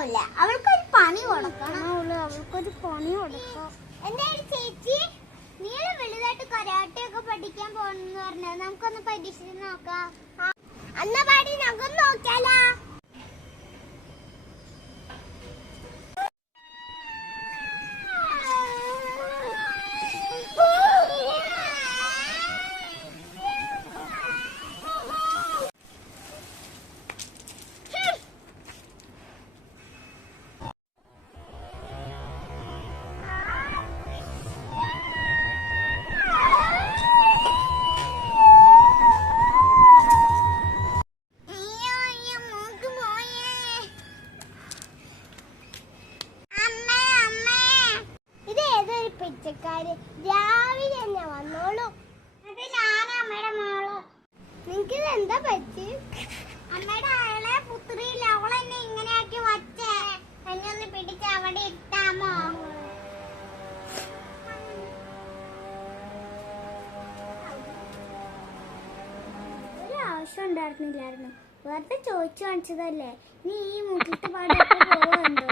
ശരിയാവില്ല. അവൾക്കൊരു പണി കൊടുക്കണം. എന്തായാലും ചേച്ചി, നീ വലുതായിട്ട് കരാട്ടെ ഒക്കെ പഠിക്കാൻ പോണെന്ന് പറഞ്ഞ നമുക്കൊന്ന് പരീക്ഷിച്ച് നോക്കാം. അന്ന പാടി നമുക്കൊന്ന് നോക്കിയാലോ? പിച്ചക്കാര് രാവിലെ തന്നെ വന്നോളൂ. അത് ഞാനാ അമ്മയുടെ മോള്. നിനക്ക് എന്താ പറ്റി? അമ്മയുടെ അയാളെ പുത്രിയില്ല, അവളെന്നെ ഇങ്ങനെയാക്കി വച്ചേ. എന്നെ ഒന്ന് പിടിച്ച് അവിടെ ഇട്ടാമോ? ഒരു ആവശ്യം ഉണ്ടായിരുന്നില്ലായിരുന്നു, വെറുതെ ചോദിച്ചു കാണിച്ചതല്ലേ. നീ ഈ മുട്ടിട്ട് പാടൊക്കെ പോവുണ്ടോ?